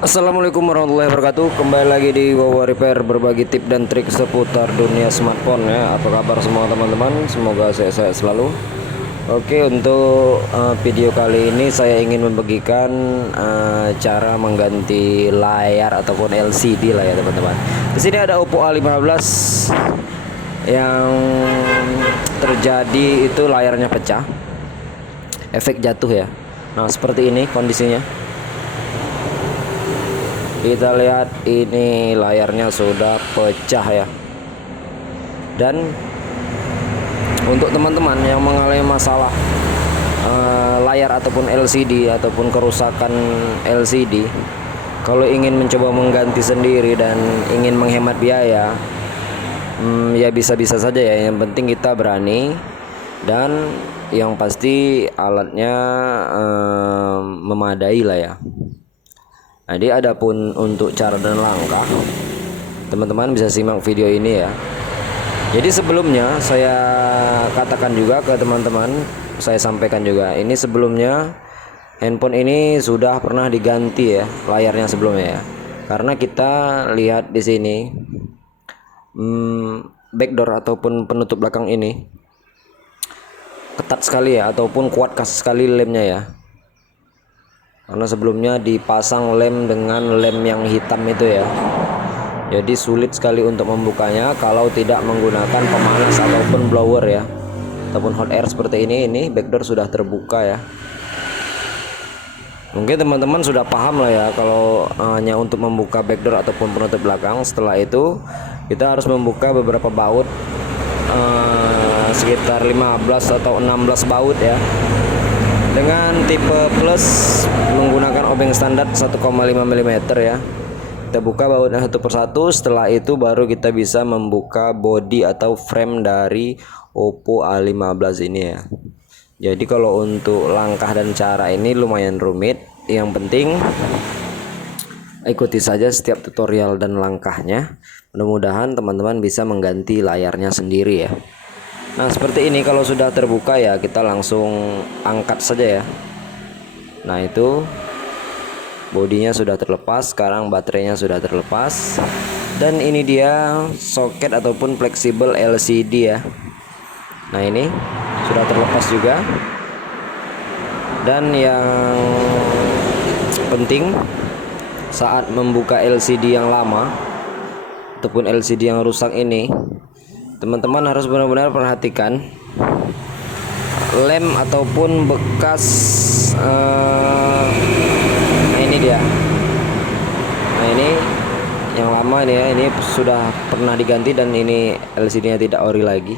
Assalamualaikum warahmatullahi wabarakatuh. Kembali lagi di Wawa Repair, berbagi tip dan trik seputar dunia smartphone ya. Apa kabar semua teman-teman? Semoga sehat selalu. Oke, untuk video kali ini saya ingin membagikan cara mengganti layar ataupun LCD lah ya teman-teman. Di sini ada Oppo A15 yang terjadi itu layarnya pecah, efek jatuh ya. Nah, seperti ini kondisinya. Kita lihat ini layarnya sudah pecah ya. Dan untuk teman-teman yang mengalami masalah layar ataupun LCD ataupun kerusakan LCD, kalau ingin mencoba mengganti sendiri dan ingin menghemat biaya, ya bisa-bisa saja ya. Yang penting kita berani dan yang pasti alatnya memadai lah ya. Jadi adapun untuk cara dan langkah, teman-teman bisa simak video ini ya. Jadi sebelumnya saya katakan juga ke teman-teman, saya sampaikan juga, ini sebelumnya handphone ini sudah pernah diganti ya layarnya sebelumnya ya. Karena kita lihat di sini backdoor ataupun penutup belakang ini ketat sekali ya, ataupun kuat sekali lemnya ya. Karena sebelumnya dipasang lem dengan lem yang hitam itu ya. Jadi sulit sekali untuk membukanya kalau tidak menggunakan pemanas ataupun blower ya, ataupun hot air seperti ini backdoor sudah terbuka ya. Mungkin teman-teman sudah paham lah ya kalau hanya untuk membuka backdoor ataupun penutup belakang. Setelah itu kita harus membuka beberapa baut, sekitar 15 atau 16 baut ya, dengan tipe plus menggunakan obeng standar 1,5 mm ya. Kita buka bautnya satu persatu. Setelah itu baru kita bisa membuka body atau frame dari Oppo A15 ini ya. Jadi kalau untuk langkah dan cara ini lumayan rumit. Yang penting ikuti saja setiap tutorial dan langkahnya. Mudah-mudahan teman-teman bisa mengganti layarnya sendiri ya. Nah, seperti ini kalau sudah terbuka ya, kita langsung angkat saja ya. Nah, itu bodinya sudah terlepas, sekarang baterainya sudah terlepas. Dan ini dia soket ataupun fleksibel LCD ya. Nah, ini sudah terlepas juga. Dan yang penting saat membuka LCD yang lama ataupun LCD yang rusak ini, teman-teman harus benar-benar perhatikan lem ataupun bekas nah ini dia. Nah, ini yang lama nih ya, ini sudah pernah diganti dan ini LCD-nya tidak ori lagi.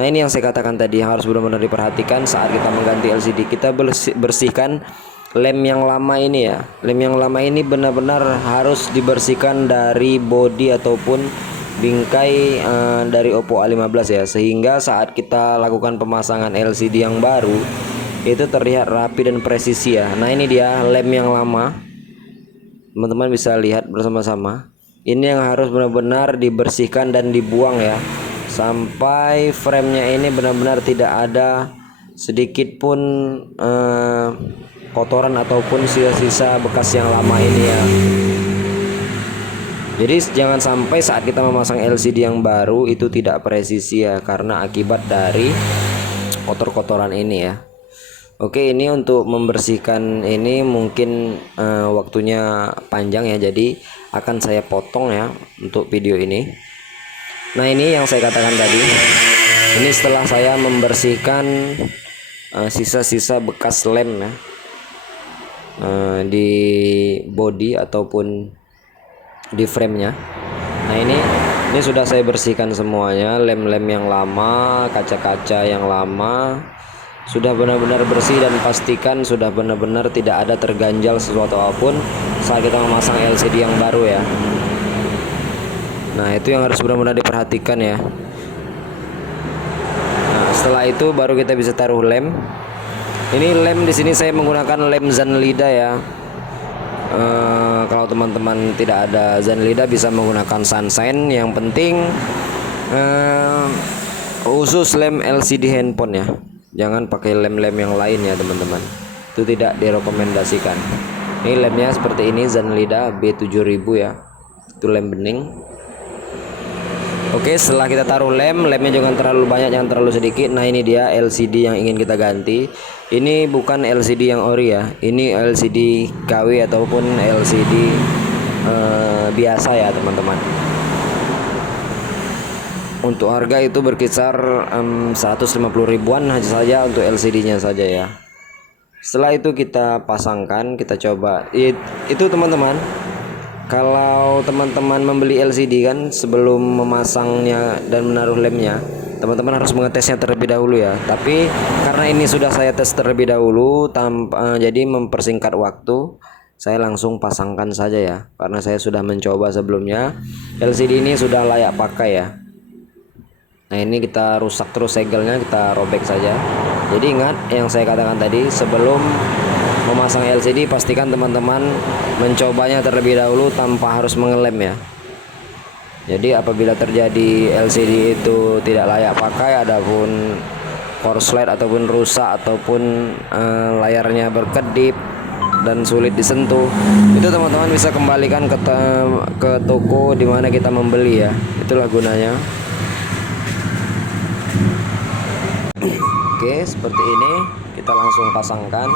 Nah, ini yang saya katakan tadi, harus benar-benar diperhatikan saat kita mengganti LCD. Kita bersihkan lem yang lama ini ya. Lem yang lama ini benar-benar harus dibersihkan dari bodi ataupun bingkai dari Oppo A15 ya, sehingga saat kita lakukan pemasangan LCD yang baru itu terlihat rapi dan presisi ya. Nah, ini dia lem yang lama, teman-teman bisa lihat bersama-sama. Ini yang harus benar-benar dibersihkan dan dibuang ya, sampai framenya ini benar-benar tidak ada sedikit pun kotoran ataupun sisa-sisa bekas yang lama ini ya. Jadi jangan sampai saat kita memasang LCD yang baru itu tidak presisi ya, karena akibat dari kotor-kotoran ini ya. Oke, ini untuk membersihkan ini mungkin waktunya panjang ya, jadi akan saya potong ya untuk video ini. Nah, ini yang saya katakan tadi, ini setelah saya membersihkan sisa-sisa bekas lem ya, di body ataupun di framenya. Nah, ini sudah saya bersihkan semuanya, lem-lem yang lama, kaca-kaca yang lama sudah benar-benar bersih, dan pastikan sudah benar-benar tidak ada terganjal sesuatu apapun saat kita memasang LCD yang baru ya. Nah, itu yang harus benar-benar diperhatikan ya. Nah, setelah itu baru kita bisa taruh lem. Ini lem di sini saya menggunakan lem Zanlida ya. Kalau teman-teman tidak ada Zanlida bisa menggunakan Sunshine. Yang penting khusus lem LCD handphone ya, jangan pakai lem-lem yang lain ya teman-teman, itu tidak direkomendasikan. Ini lemnya seperti ini, Zanelida B7000 ya, itu lem bening. Oke, setelah kita taruh lemnya jangan terlalu banyak, jangan terlalu sedikit. Nah ini dia LCD yang ingin kita ganti. Ini bukan LCD yang ori ya, ini LCD KW ataupun LCD biasa ya teman-teman. Untuk harga itu berkisar 150 ribuan saja untuk LCD-nya saja ya. Setelah itu kita pasangkan, kita coba. Itu teman-teman, kalau teman-teman membeli LCD kan, sebelum memasangnya dan menaruh lemnya, teman-teman harus mengetesnya terlebih dahulu ya. Tapi karena ini sudah saya tes terlebih dahulu, jadi mempersingkat waktu, saya langsung pasangkan saja ya. Karena saya sudah mencoba sebelumnya, LCD ini sudah layak pakai ya. Nah ini kita rusak terus segelnya, kita robek saja. Jadi ingat yang saya katakan tadi, sebelum memasang LCD pastikan teman-teman mencobanya terlebih dahulu tanpa harus mengelem ya. Jadi apabila terjadi LCD itu tidak layak pakai, adapun korslet ataupun rusak ataupun layarnya berkedip dan sulit disentuh, itu teman-teman bisa kembalikan ke toko dimana kita membeli ya. Itulah gunanya. Oke, seperti ini kita langsung pasangkan.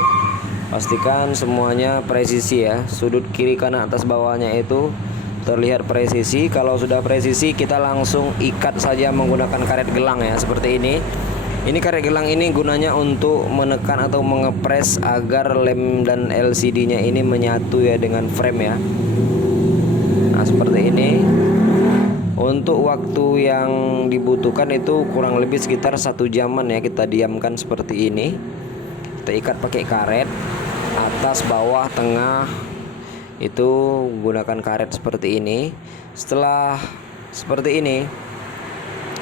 Pastikan semuanya presisi ya, sudut kiri kanan atas bawahnya itu terlihat presisi. Kalau sudah presisi, kita langsung ikat saja menggunakan karet gelang ya, seperti ini. Ini karet gelang ini gunanya untuk menekan atau mengepres agar lem dan LCD-nya ini menyatu ya dengan frame ya. Nah seperti ini. Untuk waktu yang dibutuhkan itu kurang lebih sekitar 1 jaman ya, kita diamkan seperti ini. Kita ikat pakai karet, atas, bawah, tengah, itu gunakan karet seperti ini. Setelah seperti ini,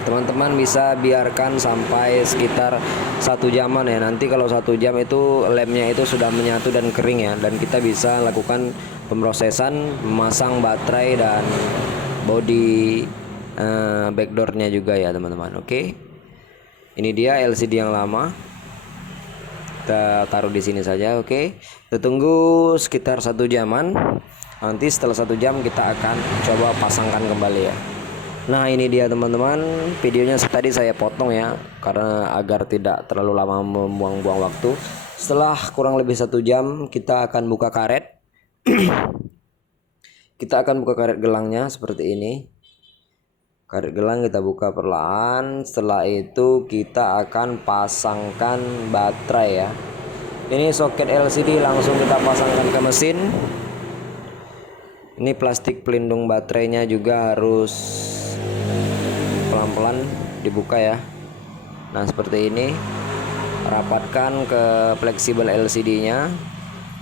teman-teman bisa biarkan sampai sekitar 1 jaman ya. Nanti kalau 1 jam itu lemnya itu sudah menyatu dan kering ya, dan kita bisa lakukan pemrosesan, memasang baterai dan body backdoornya juga ya teman-teman. Oke, ini dia LCD yang lama, kita taruh di sini saja. Oke, kita tunggu sekitar 1 jaman. Nanti setelah 1 jam kita akan coba pasangkan kembali ya. Nah ini dia teman-teman, videonya tadi saya potong ya, karena agar tidak terlalu lama membuang-buang waktu. Setelah kurang lebih 1 jam kita akan buka karet. Kita akan buka karet gelangnya seperti ini. Karet gelang kita buka perlahan. Setelah itu kita akan pasangkan baterai ya. Ini soket LCD langsung kita pasangkan ke mesin. Ini plastik pelindung baterainya juga harus pelan-pelan dibuka ya. Nah seperti ini. Rapatkan ke fleksibel LCD-nya.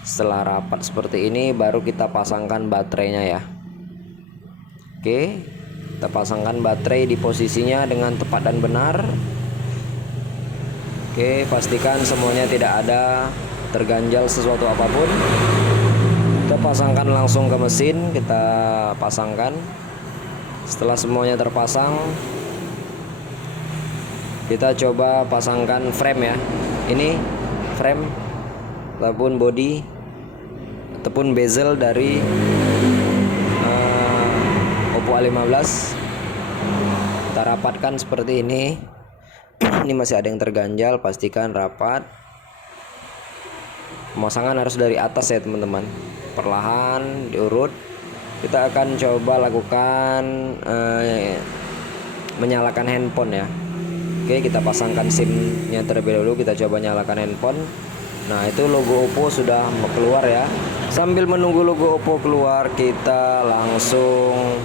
Setelah rapat seperti ini baru kita pasangkan baterainya ya. Oke, kita pasangkan baterai di posisinya dengan tepat dan benar. Oke, pastikan semuanya tidak ada terganjal sesuatu apapun. Kita pasangkan langsung ke mesin, kita pasangkan. Setelah semuanya terpasang, kita coba pasangkan frame ya. Ini frame ataupun body ataupun bezel dari Oppo A15. Kita rapatkan seperti ini. Ini masih ada yang terganjal, pastikan rapat. Pemasangan harus dari atas ya teman-teman, perlahan diurut. Kita akan coba lakukan menyalakan handphone ya. Oke, kita pasangkan SIM-nya terlebih dahulu. Kita coba nyalakan handphone. Nah itu logo Oppo sudah keluar ya. Sambil menunggu logo Oppo keluar, kita langsung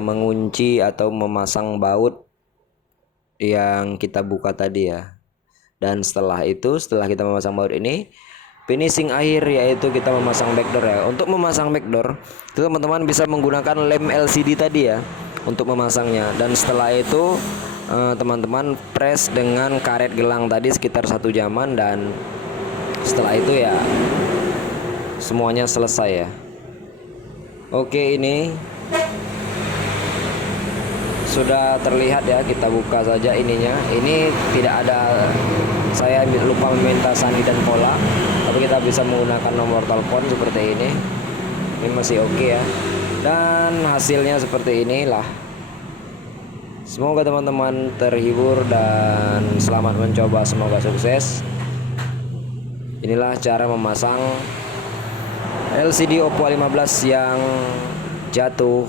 mengunci atau memasang baut yang kita buka tadi ya. Dan setelah itu, setelah kita memasang baut ini, finishing akhir yaitu kita memasang backdoor ya. Untuk memasang backdoor itu teman-teman bisa menggunakan lem LCD tadi ya untuk memasangnya. Dan setelah itu teman-teman press dengan karet gelang tadi sekitar 1 jaman, dan setelah itu ya semuanya selesai ya. Oke, ini sudah terlihat ya, kita buka saja ininya. Ini tidak ada saya lupa meminta sandi dan pola, tapi kita bisa menggunakan nomor telepon seperti ini. Ini masih oke ya, dan hasilnya seperti inilah. Semoga teman-teman terhibur dan selamat mencoba, semoga sukses. Inilah cara memasang LCD Oppo A15 yang jatuh.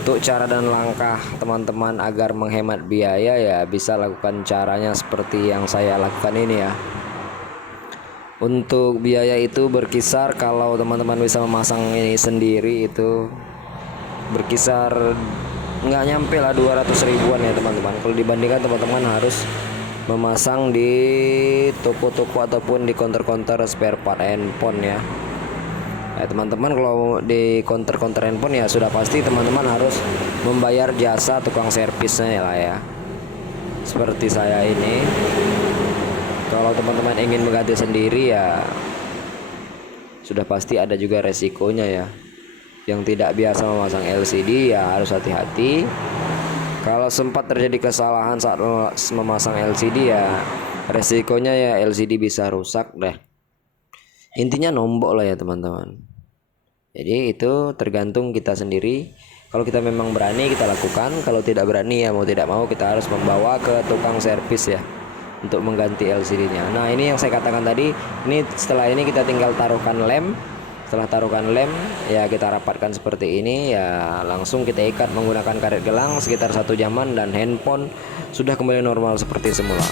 Untuk cara dan langkah teman-teman agar menghemat biaya, ya bisa lakukan caranya seperti yang saya lakukan ini ya. Untuk biaya itu berkisar, kalau teman-teman bisa memasang ini sendiri itu berkisar nggak nyampe lah 200 ribuan ya teman-teman, kalau dibandingkan teman-teman harus memasang di toko-toko ataupun di counter-counter spare part handphone ya. Teman-teman kalau di counter-counter handphone ya sudah pasti teman-teman harus membayar jasa tukang servisnya lah ya. Seperti saya ini, kalau teman-teman ingin mengganti sendiri ya sudah pasti ada juga resikonya ya. Yang tidak biasa memasang LCD ya harus hati-hati. Kalau sempat terjadi kesalahan saat memasang LCD ya resikonya ya LCD bisa rusak deh. Intinya nombok lah ya teman-teman. Jadi itu tergantung kita sendiri. Kalau kita memang berani kita lakukan, kalau tidak berani ya mau tidak mau kita harus membawa ke tukang servis ya untuk mengganti LCD-nya. Nah ini yang saya katakan tadi, ini setelah ini kita tinggal taruhkan lem. Setelah taruhkan lem ya kita rapatkan seperti ini ya, langsung kita ikat menggunakan karet gelang sekitar 1 jaman dan handphone sudah kembali normal seperti semula.